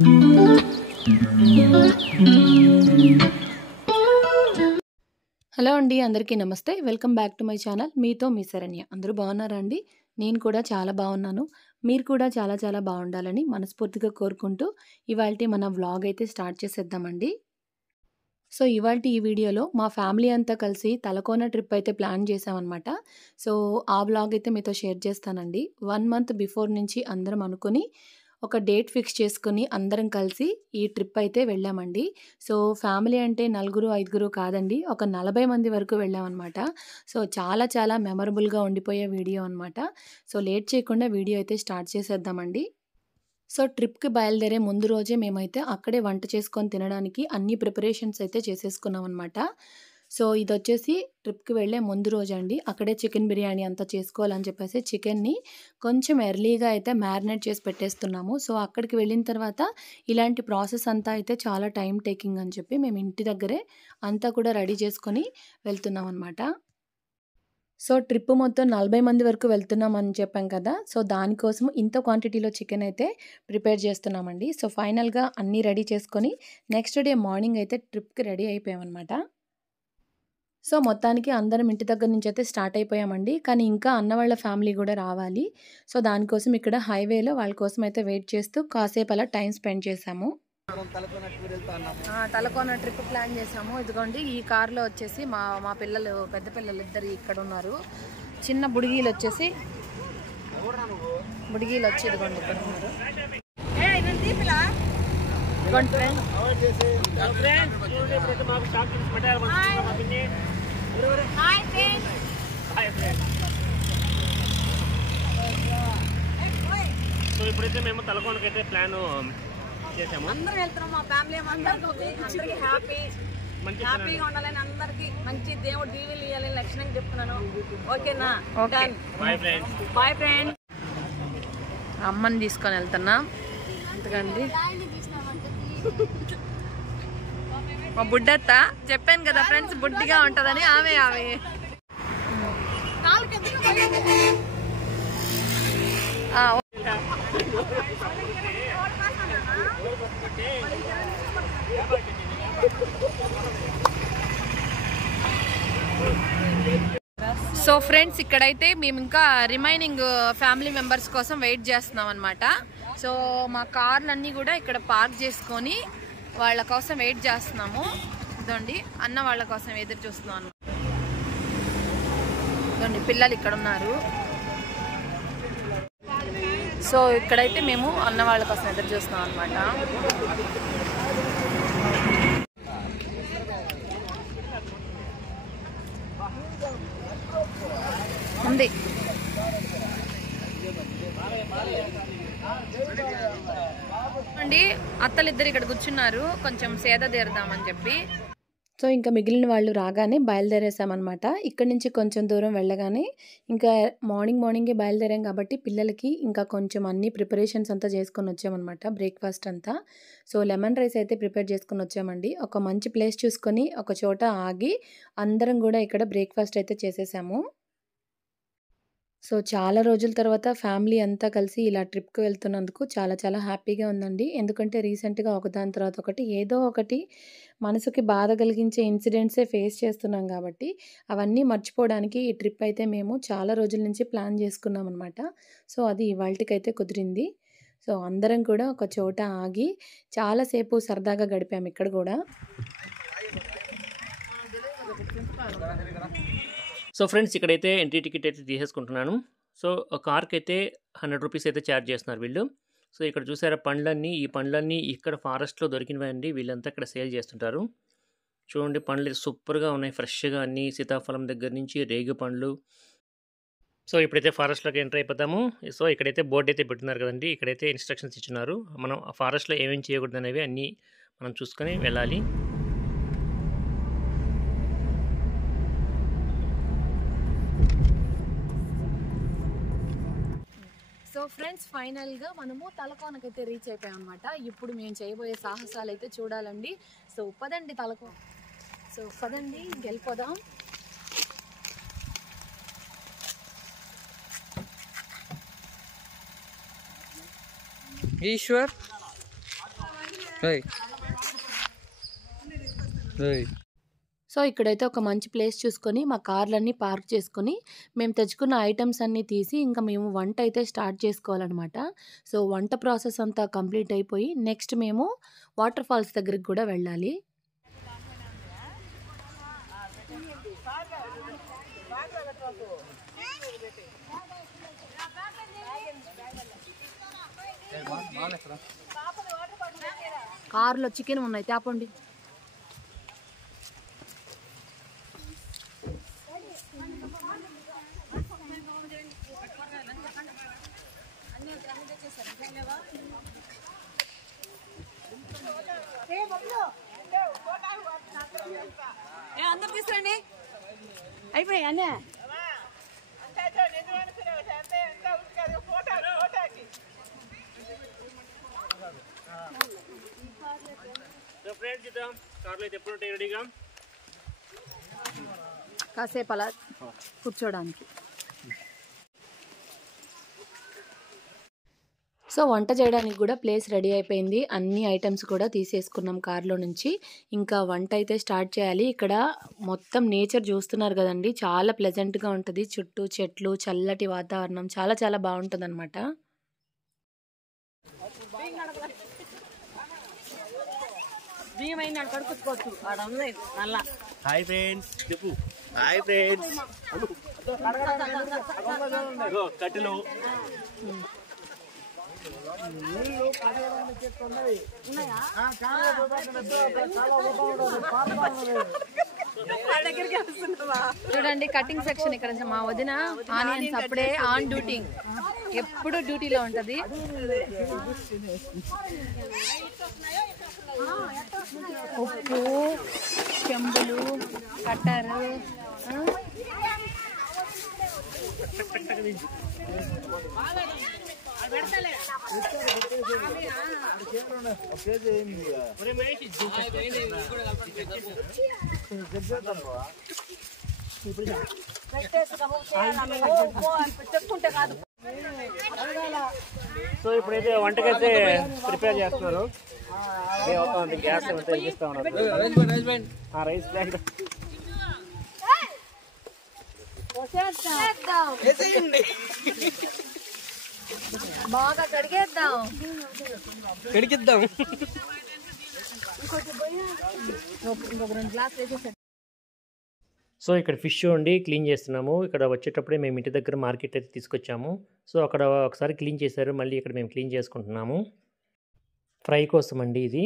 Hello అండి, అందరికీ నమస్తే. Welcome back to my channel. మీతో మీ శరణ్య. అందరూ బాగున్నారా అండి? నేను కూడా చాలా బాగున్నాను. మీరు కూడా చాలా చాలా బాగుండాలని మనస్ఫూర్తిగా కోరుకుంటూ ఇవాల్టి మన వ్లాగ్ అయితే స్టార్ట్ చేసేద్దామండి. సో ఇవాల్టి ఈ వీడియోలో మా ఫ్యామిలీ అంతా కలిసి తలకోన ట్రిప్ అయితే ప్లాన్ చేసామన్నమాట. సో ఆ వ్లాగ్ అయితే మీతో షేర్ చేస్తానండి. 1 మంత్ బిఫోర్ నుంచి అందరం అనుకుని ఒక డేట్ ఫిక్స్ చేసుకొని అందరం కలిసి ఈ ట్రిప్ అయితే వెళ్ళామండి. సో ఫ్యామిలీ అంటే నలుగురు, ఐదుగురు కాదండి, ఒక 40 మంది వరకు వెళ్ళామన్నమాట. సో చాలా చాలా మెమరబుల్‌గా ఉండిపోయే వీడియో అనమాట. సో లేట్ చేయకుండా వీడియో అయితే స్టార్ట్ చేసేద్దామండి. సో ట్రిప్‌కి బయలుదేరే ముందు రోజే మేమైతే అక్కడే వంట చేసుకొని తినడానికి అన్ని ప్రిపరేషన్స్ అయితే చేసేసుకున్నామన్నమాట. సో ఇదొచ్చేసి ట్రిప్‌కి వెళ్ళే ముందు రోజండి. అక్కడే చికెన్ బిర్యానీ అంతా చేసుకోవాలని చెప్పేసి చికెన్‌ని కొంచెం ఎర్లీగా అయితే మ్యారినేట్ చేసి పెట్టేస్తున్నాము. సో అక్కడికి వెళ్ళిన తర్వాత ఇలాంటి ప్రాసెస్ అంతా అయితే చాలా టైం టేకింగ్ అని చెప్పి మేము ఇంటి దగ్గరే అంతా కూడా రెడీ చేసుకొని వెళ్తున్నామన్నమాట. సో ట్రిప్ మొత్తం 40 మంది వరకు వెళ్తున్నామని చెప్పాం కదా! సో దానికోసం ఇంత క్వాంటిటీలో చికెన్ అయితే ప్రిపేర్ చేస్తున్నామండి. సో ఫైనల్‌గా అన్నీ రెడీ చేసుకొని నెక్స్ట్ డే మార్నింగ్ అయితే ట్రిప్‌కి రెడీ అయిపోయామన్నమాట. సో మొత్తానికి అందరం ఇంటి దగ్గర నుంచి అయితే స్టార్ట్ అయిపోయామండి. కానీ ఇంకా అన్న వాళ్ళ ఫ్యామిలీ కూడా రావాలి. సో దానికోసం ఇక్కడ హైవేలో వాళ్ళ కోసం అయితే వెయిట్ చేస్తూ కాసేపు అలా టైం స్పెండ్ చేశాము. తలకోన ట్రిప్ ప్లాన్ చేసాము. ఇదిగోండి ఈ కార్లో వచ్చేసి మా పిల్లలు, పెద్ద పిల్లలు ఇద్దరు ఇక్కడ ఉన్నారు. చిన్న బుడిగీలు వచ్చేసి ఇదిగోండి ఇక్కడ ఉన్నారు. సో ఇప్పుడైతే మేము తలకోనకైతే ప్లాన్ చేసాము. అందరూ వెళ్తున్నాం, మా ఫ్యామిలీ అందరికి హ్యాపీగా ఉండాలని, అందరికి మంచి దేవుడు దీవెనలు ఇవ్వాలని లక్షణంగా చెప్తున్నాను. ఓకేనా? Bye friends. అమ్మని తీసుకొని వెళ్తున్నాం. ఎందుకండి మా బుడ్డత్త చెప్పాను కదా ఫ్రెండ్స్, బుడ్డిగా ఉంటుందని. ఆమె సో ఫ్రెండ్స్ ఇక్కడైతే మేము ఇంకా రిమైనింగ్ ఫ్యామిలీ మెంబర్స్ కోసం వెయిట్ చేస్తున్నాం అనమాట. సో మా కార్లన్నీ కూడా ఇక్కడ పార్క్ చేసుకొని వాళ్ళ కోసం వెయిట్ చేస్తున్నాము. ఇదండి అన్న వాళ్ళ కోసం ఎదురు చూస్తున్నాం. ఇదండి పిల్లలు ఇక్కడ ఉన్నారు. సో ఇక్కడైతే మేము అన్న వాళ్ళ కోసం ఎదురు చూస్తున్నాం అనమాట. ఉంది అండి, అత్తలిద్దరు ఇక్కడ కూర్చున్నారు కొంచెం సేద తీరదామని చెప్పి. సో ఇంకా మిగిలిన వాళ్ళు రాగానే బయలుదేరేసామన్నమాట. ఇక్కడి నుంచి కొంచెం దూరం వెళ్ళగానే ఇంకా మార్నింగే బయలుదేరాం కాబట్టి పిల్లలకి ఇంకా కొంచెం అన్ని ప్రిపరేషన్స్ అంతా చేసుకొని వచ్చామన్నమాట. బ్రేక్ఫాస్ట్ అంతా. సో లెమన్ రైస్ అయితే ప్రిపేర్ చేసుకొని వచ్చామండి. ఒక మంచి ప్లేస్ చూసుకొని ఒక చోట ఆగి అందరం కూడా ఇక్కడ బ్రేక్ఫాస్ట్ అయితే చేసేసాము. సో చాలా రోజుల తర్వాత ఫ్యామిలీ అంతా కలిసి ఇలా ట్రిప్‌కి వెళ్తున్నందుకు చాలా చాలా హ్యాపీగా ఉందండి. ఎందుకంటే రీసెంట్‌గా ఒకదాని తర్వాత ఒకటి ఏదో ఒకటి మనసుకి బాధ కలిగించే ఇన్సిడెంట్సే ఫేస్ చేస్తున్నాం కాబట్టి అవన్నీ మర్చిపోవడానికి ఈ ట్రిప్ అయితే మేము చాలా రోజుల నుంచి ప్లాన్ చేసుకున్నామన్నమాట. సో అది ఇవాల్టికైతే కుదిరింది. సో అందరం కూడా ఒక చోట ఆగి చాలాసేపు సరదాగా గడిపాము ఇక్కడ కూడా. సో ఫ్రెండ్స్ ఇక్కడైతే ఎంట్రీ టికెట్ అయితే తీసేసుకుంటున్నాను. సో కార్కి అయితే 100 రూపీస్ అయితే ఛార్జ్ చేస్తున్నారు వీళ్ళు. సో ఇక్కడ చూసారా ఈ పండ్లన్నీ ఇక్కడ ఫారెస్ట్లో దొరికినవండి. వీళ్ళంతా ఇక్కడ సేల్ చేస్తుంటారు. చూడండి పండ్లు సూపర్గా ఉన్నాయి, ఫ్రెష్గా అన్నీ, సీతాఫలం దగ్గర నుంచి రేగు పండ్లు. సో ఇప్పుడైతే ఫారెస్ట్లోకి ఎంటర్ అయిపోతాము. సో ఇక్కడైతే బోర్డు అయితే పెట్టున్నారు కదండి, ఇక్కడైతే ఇన్స్ట్రక్షన్స్ ఇచ్చున్నారు. మనం ఆ ఫారెస్ట్లో ఏమేమి చేయకూడదు అనేవి అన్నీ మనం చూసుకొని వెళ్ళాలి. సో ఫ్రెండ్స్ ఫైనల్గా మనము తలకోనకైతే రీచ్ అయిపోయాం అనమాట. ఇప్పుడు మేము చేయబోయే సాహసాలు అయితే చూడాలండి. సో పదండి ఇంకెళ్ళిపోదాం. ఈశ్వర్ సో ఇక్కడైతే ఒక మంచి ప్లేస్ చూసుకొని మా కార్లన్నీ పార్క్ చేసుకొని మేము తెచ్చుకున్న ఐటమ్స్ అన్నీ తీసి ఇంకా మేము వంట అయితే స్టార్ట్ చేసుకోవాలన్నమాట. సో వంట ప్రాసెస్ అంతా కంప్లీట్ అయిపోయి నెక్స్ట్ మేము వాటర్ ఫాల్స్ దగ్గరికి కూడా వెళ్ళాలి. కార్లో చికెన్ ఉన్నాయి తేపండి. అందరు తీసుకురండి అయిపోయి అన్నీ. కాసేపు అలా కూర్చోడానికి. సో వంట చేయడానికి కూడా ప్లేస్ రెడీ అయిపోయింది. అన్ని ఐటమ్స్ కూడా తీసేసుకున్నాం కార్లో నుంచి. ఇంకా వంట అయితే స్టార్ట్ చేయాలి. ఇక్కడ మొత్తం నేచర్ చూస్తున్నారు కదండి, చాలా ప్లెజెంట్గా ఉంటుంది. చుట్టూ చెట్లు, చల్లటి వాతావరణం, చాలా చాలా బాగుంటుంది అనమాట. బియ్యమైంది కడుక్కోవచ్చు ఆడ ఉంది నల్ల. హాయ్ ఫ్రెండ్స్ చెప్పు. హాయ్ ఫ్రెండ్స్ కట్టెలు చూడండి కటింగ్ సెక్షన్. ఇక్కడ మా వదిన ఆనియన్స్ అప్పుడే ఆన్ డ్యూటీ, ఎప్పుడు డ్యూటీలో ఉంటది. ఉప్పు, చెంబులు, కట్టరు, సో ఇప్పుడైతే వంటకైతే ప్రిపేర్ చేస్తున్నారు. గ్యాస్ ఏమంటే వెలిగిస్తా ఉన్నారు. రైస్ బ్యాగ్ బాగా కడిగిద్దాం. సో ఇక్కడ ఫిష్ వండి క్లీన్ చేస్తున్నాము. ఇక్కడ వచ్చేటప్పుడే మేము ఇంటి దగ్గర మార్కెట్ అయితే తీసుకొచ్చాము. సో అక్కడ ఒకసారి క్లీన్ చేశారు, మళ్ళీ ఇక్కడ మేము క్లీన్ చేసుకుంటున్నాము. ఫ్రై కోసం అండి ఇది.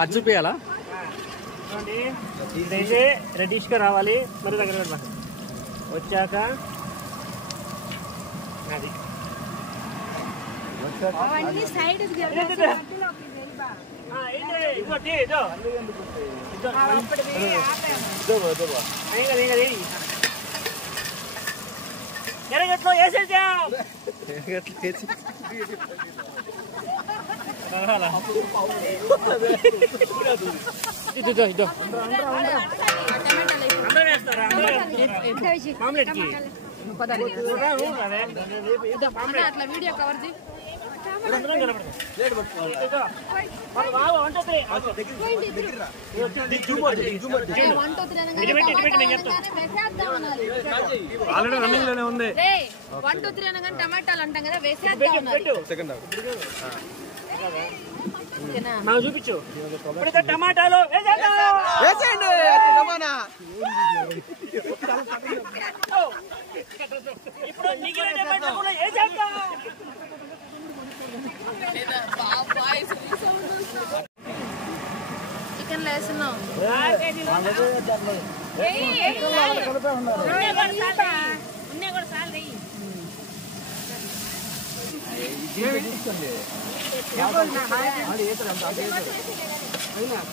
అది చూపించాలా? ఇదైతే రెడ్డిష్గా రావాలి. మరి దగ్గర వచ్చాక అది ఎరగట్లో వేసేసా. అందరూ వేస్తారా మామూలుకి అట్లా వీడియో కవర్ చేయి. ఆల్రెడీ రన్నింగ్ లోనే ఉంది. 1 2 3 అనగానే టమాటాలు అంటాం కదా, వేసేద్దాం. నాకు చూపించు. టమాటాలు వేసేయండి. ఇప్పుడు మిగిలిన టమాటా కూడా వేసేద్దాం. చికెన్ వేస్తున్నాం.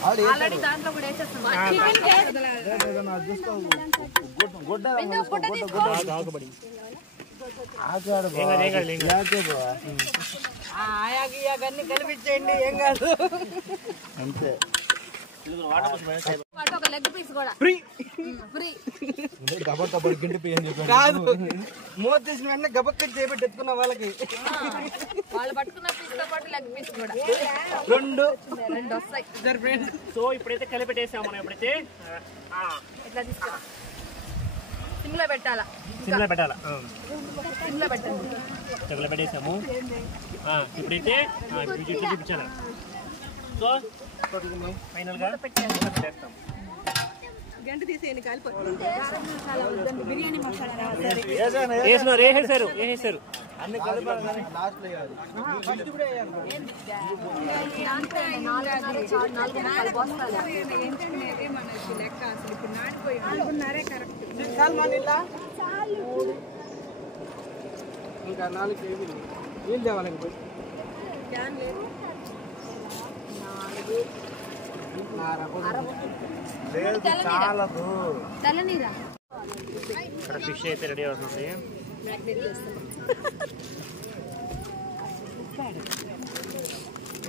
ఆల్రెడీ దాంట్లో కూడా ఆయాగన్నీ కలిపించేయండి, ఏం కాదు. అంతే ఒక లెగ్ పీస్ కూడా ఫ్రీ ఫ్రీ. కాదు, మూత తీసిన వెంటనే గబక్కని చేపెట్టి ఎత్తుకున్న వాళ్ళకి వాళ్ళు పట్టుకున్న పీస్ తో పాటు లెగ్ పీస్ కూడా రెండు వస్తాయి. సో ఇప్పుడైతే కలిపెట్టేసాం మనం. ఇప్పుడైతే ఇట్లా తీసుకో, సిమ్లో పెట్టాలా, సిమ్లో పెట్టాలా? సిమ్లో పెట్టండి. సిమ్లో పెట్టేసాము. ఇప్పుడైతే చూపించాను. సో ఫైనల్గా పెట్టేస్తాం. గంట తీసేయండి, కాలిపోతుంది. బిర్యానీ మసాలా వేసేసారు. అన్ని కలిపాలి కానీ లాస్ట్ వేయాలి. ఫస్ట్ కూడా వేయాలి. లెక్క అసలు ఇప్పుడు నాటిపోయి అనుకున్నారే కరెక్ట్. ఇంకా 4 కేజీలు ఏం తేవాలి? చాలదు. తెల్లనీరా ఇక్కడ ఫిష్ అయితే రెడీ అవుతుంది.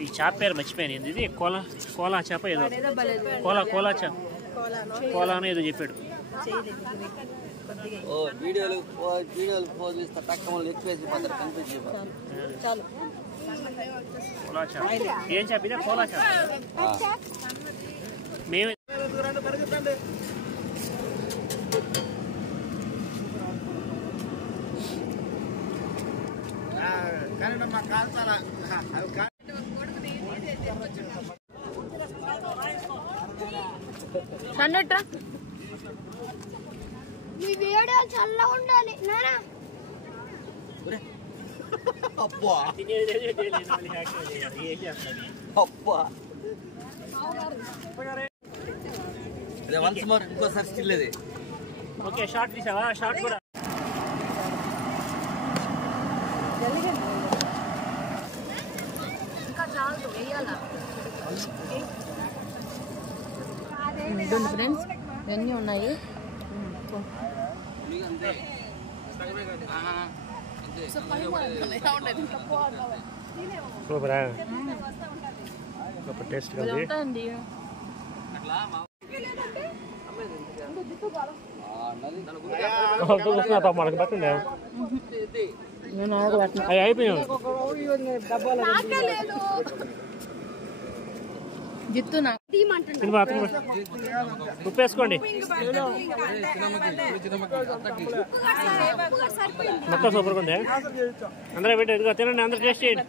ఈ చేప పేరు మర్చిపోయాను. ఇది కోలా చేప ఏదో, కోలా చేప, కోలా అని ఏదో చెప్పాడు. వీడియోలు పోజ్ ఇస్తా టక్కమలు ఎక్కువేసి పద్దరు కనిపించి కోలా చేప. ఏం చేప ఇదే? కోలా చేప. మేము మీ వీడియో చల్లగా ఉండాలి నానా. అబ్బా అబ్బా వన్స్ మోర్ ఇంకోసారి స్టిల్ అది. ఓకే, షార్ట్ తీసావా? షార్ట్ కూడా ఇంకా చాలు వేయాలా. ఫ్రెండ్స్ ఎన్ని ఉన్నాయి? సూపరా, సూపర్ టేస్ట్ ఉంది. మనకు పట్టిందా? అవి అయిపోయాయి. జిత్తు ఉప్పు వేసుకోండి. మొక్క సూపర్ ఉంది. అందరూ పెట్టి ఇదిగో తినండి, అందరూ టేస్ట్ చేయండి.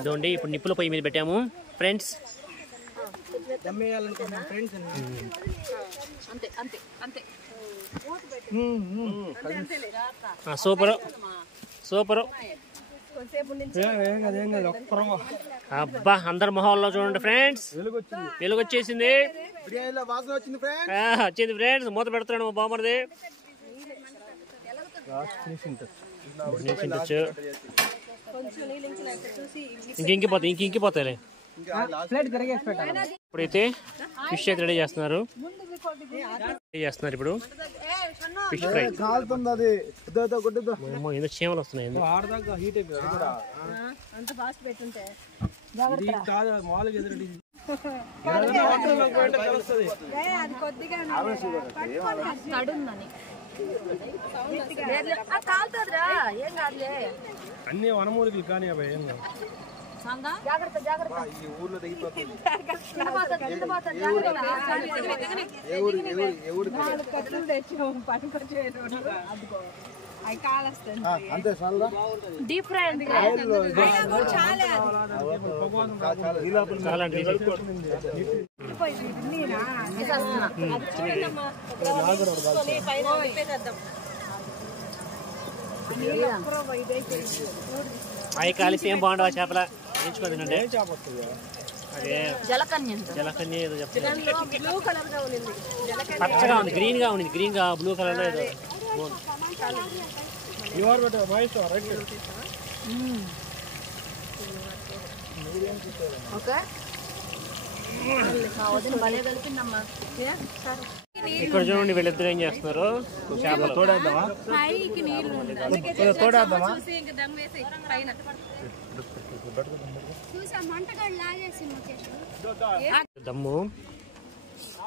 ఇదండి ఇప్పుడు నిప్పుల పొయ్యి మీద పెట్టాము ఫ్రెండ్స్. Super super. అబ్బా, అందరి మొహాల్లో చూడండి ఫ్రెండ్స్, వెలుగు వచ్చేసింది. వచ్చింది ఫ్రెండ్స్. మూత పెడుతున్నాడు మా బామ్మర్ది. ఇంకిపోతాయి. ఇప్పుడైతే ఫిష్ అయితే రెడీ చేస్తున్నారు. ఇప్పుడు ఫిష్ ఫ్రై. ఏదో చీమలు వస్తున్నాయి. అన్ని వనమూలికలు కానీ జాగ్రత్త జాగ్రత్త. డీప్ ఫ్రై అండి. అవి కలిసి ఏం బాగుండవా చేపల ఎంచుకోదండి అదే జలకన్య ఏదో చెప్తాను పచ్చగా ఉంది గ్రీన్ గా ఉంది గ్రీన్ గా బ్లూ కలర్ లో ఏదో ఇక్కడ చూడండి వీళ్ళిద్దరు ఏం చేస్తున్నారు చేపలు తోడేద్దామా దమ్ము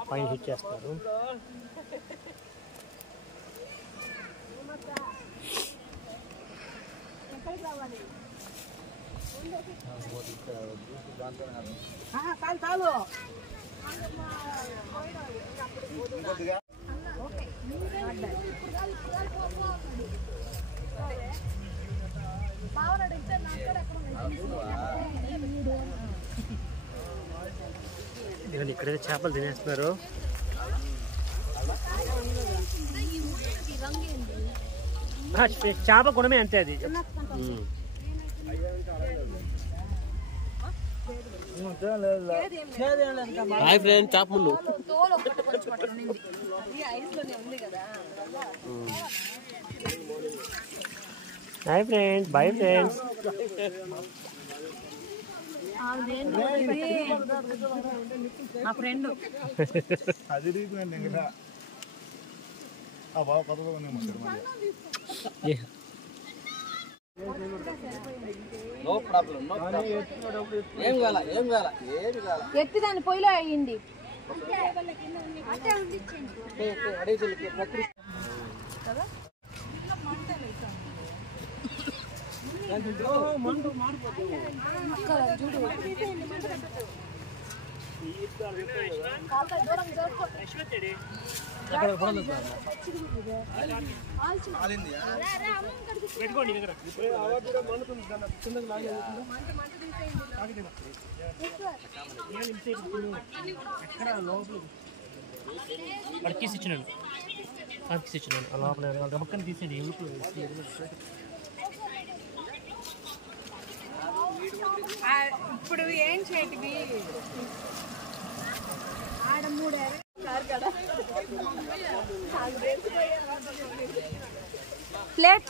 పైన హిట్ చేస్తారు ఇక్కడైతే చేపలు తినేస్తున్నారు చేప గుణమే అంతే అది హాయ్ ఫ్రెండ్ చేప ముళ్ళు హాయ్ ఫ్రెండ్స్ బాయ్ ఫ్రెండ్స్ నా ఫ్రెండ్ నో ప్రాబ్లం ఏం కాల ఎత్తి దాన్ని పొయ్యిలో అయ్యింది ఇచ్చినాను లోపల పక్కన తీసేది ఇప్పుడు ఏం చేతివి ప్లేట్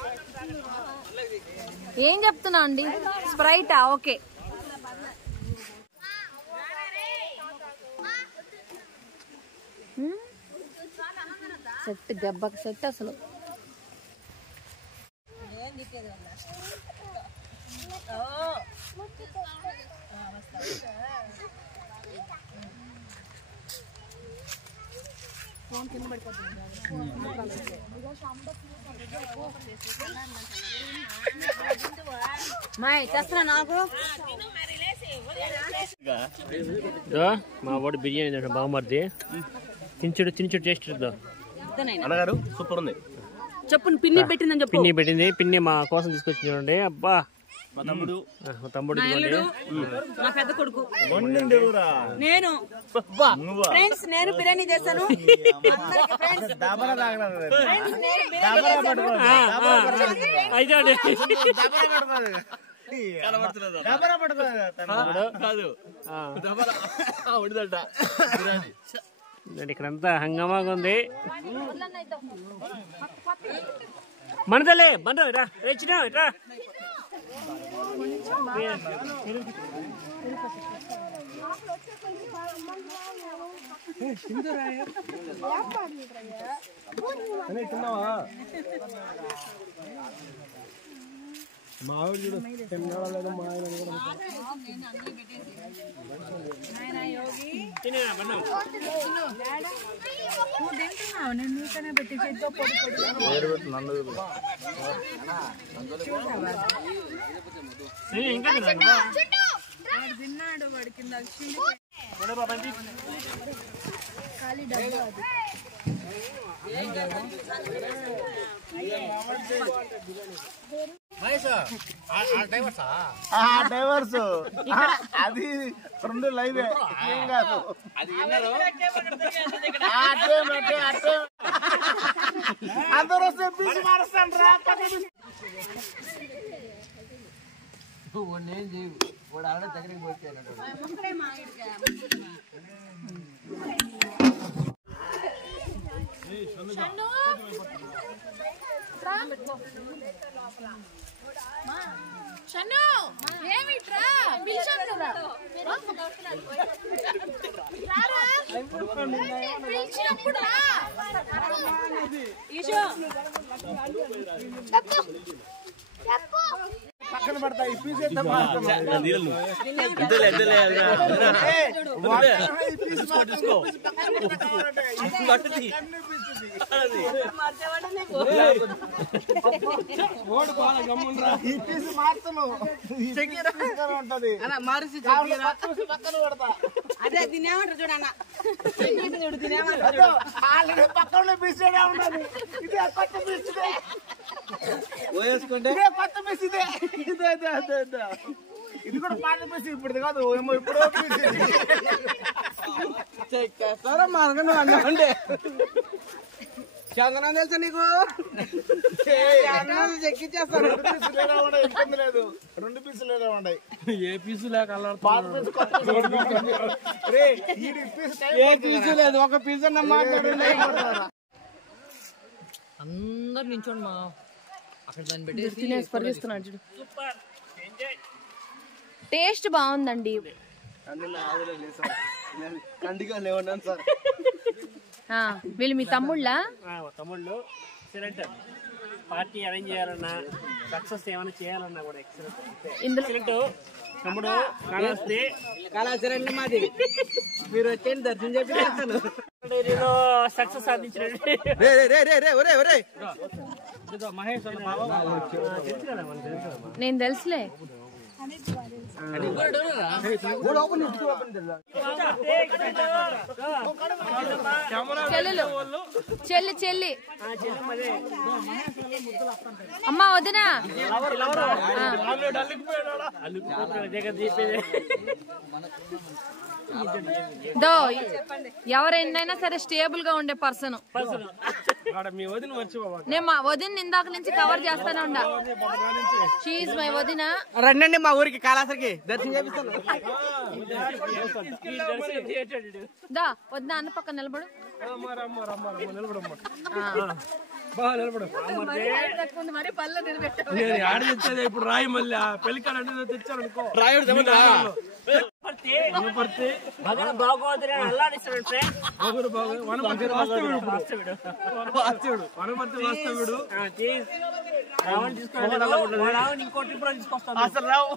ఏం చెప్తున్నా అండి స్ప్రైటా ఓకే సెట్ దెబ్బకి సెట్ అసలు చేస్తున్నా నాకు మా వాడు బిర్యానీ తింటాడు బాగుమర్ది తినచుడు టేస్ట్ చూద్దాం అన్నగారు సూపర్ ఉంది చెప్పు పిన్ని పెట్టిందని చెప్పు పిన్ని పెట్టింది పిన్ని మా కోసం తీసుకొచ్చి చూడండి అబ్బా మా తమ్ముడు తమ్ముడు నా పెద్ద కొడుకు నేను ఫ్రెండ్స్ నేను బిర్యానీ చేస్తాను ఇక్కడంతా హంగమాగా ఉంది మనదలే మన రా రెచ్చినా రా మావిడు తిన్నాడా లేదా మా ఆయన తిన్నాడు వాడి కింద డైవర్స్ అది రెండు లైవ్ ఏం కాదు అందరూ వస్తే పీసి మారుస్తాను రా నేను చేయవు వాడు ఆడ దగ్గరికి పోతాను షన్ను ఏమిట్రా పిలిచాను కదా పిలిచినప్పుడు రా ఈషో పక్కన పడతా ఈ పీస్ మార్చను ఉంటది పక్కన పడతా అదే దీని ఏమంటారు చూడన్న చూడు దీని ఆల్రెడీ పక్కన పీస్ ఉన్నది ఇది కొత్త పీస్ వేసుకుంటే కొత్త పీస్ ఇదే ఇది కూడా పాత పీస్ ఇప్పుడు కాదు ఏమో ఇప్పుడు మార్గం అన్నాండే చందనం తెలుసా నీకు చెక్కిచ్చేస్తాను 2 పీసులు ఏదో ఉన్నాయి ఇబ్బంది లేదు 2 పీసులు ఏదో ఉన్నాయి ఏ పీసు లేక పాత పీసు కొత్త పీసు లేదు ఒక పీసు అన్న మాట్లాడు అందరు నించోండి మా అక్కడ దాన్ని పెట్టి స్పర్శిస్తున్నాడు చూడు. టేస్ట్ బాగుందండి. కండిగా లేవన్నాను సార్. వీళ్ళు మీ తమ్ముళ్ళ తమ్ముళ్ళు ఎక్సలెంట్. పార్టీ అరేంజ్ చేయాలన్నా సక్సెస్ ఏమైనా చేయాలన్నా కూడా ఎక్సలెంట్. తమ్ముడు కళాశాల మాది మీరు వచ్చేది దర్శనం చెప్పి సక్సెస్ సాధించినట్టు నేను తెలుసులే. చెల్లెలు చెల్లి చెల్లి అమ్మ వదినా దో ఎవరైనా సరే స్టేబుల్ గా ఉండే పర్సన్. నేను మా వదిన ఇందాక నుంచి కవర్ చేస్తానే ఉండా. షీఈ్ మై వదిన. రండి మా ఊరికి కాళాసరికి దర్శనం చేపిస్తాను. దా వదిన అన్న పక్కన నిలబడు. ఇప్పుడు రాయి మళ్ళీ పెళ్లికాడ తెచ్చారనుకో రాయుడు అసలు రావు.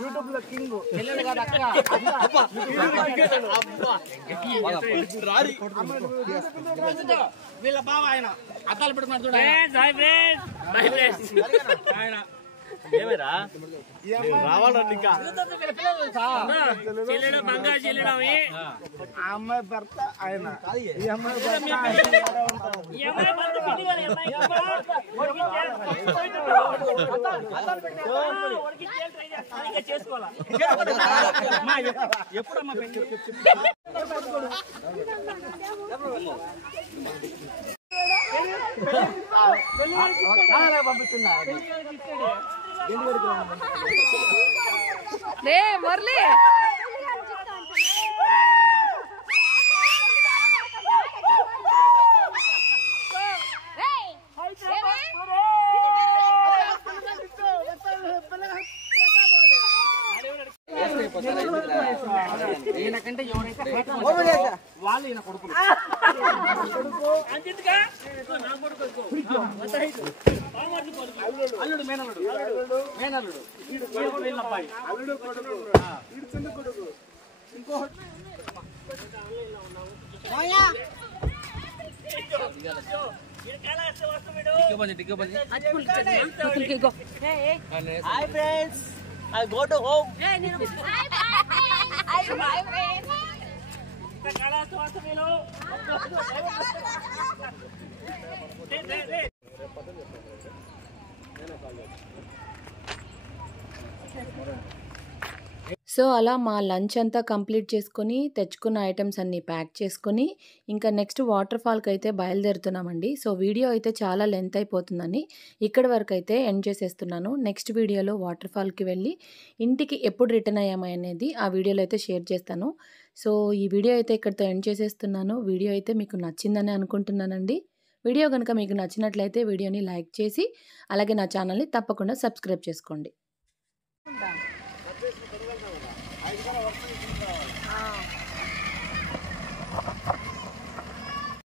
యూట్యూబ్ లో కింగ్ వీళ్ళ బావ ఆయన అద్దాలు పెడుతున్నాడు చూడ. రావాలండి ఇంకా ఆ అమ్మాయి భర్త ఆయన ఈ అమ్మాయి ఎప్పుడమ్మా పంపిస్తున్నా రే మురళి ఈయనకంటే ఎవరైతే వాళ్ళు ఈయన కొడుకులు. అల్లుడు మేనల్లుడు మేనల్లుడు వీళ్ళ అబ్బాయి అల్లుడు కొడుకు వీడు చిన్న కొడుకు. ఇంకో hi friends, I go to home. So, అలా మా లంచ్ అంతా కంప్లీట్ చేసుకొని, తెచ్చుకున్న ఐటెమ్స్ అన్నీ ప్యాక్ చేసుకొని, ఇంకా నెక్స్ట్ వాటర్ ఫాల్‌కైతే బయలుదేరుతున్నామండి. సో, వీడియో అయితే చాలా లెంత్ అయిపోతుందని ఇక్కడి వరకైతే ఎండ్ చేసేస్తున్నాను. నెక్స్ట్ వీడియోలో వాటర్ ఫాల్‌కి వెళ్ళి ఇంటికి ఎప్పుడు రిటర్న్ అయ్యాము అనేది ఆ వీడియోలో అయితే షేర్ చేస్తాను. సో, ఈ వీడియో అయితే ఇక్కడితో ఎండ్ చేసేస్తున్నాను. వీడియో అయితే మీకు నచ్చిందని అనుకుంటున్నానండి. వీడియో గనుక మీకు నచ్చినట్లయితే వీడియోని లైక్ చేసి, అలాగే నా ఛానల్‌ని తప్పకుండా సబ్స్క్రైబ్ చేసుకోండి.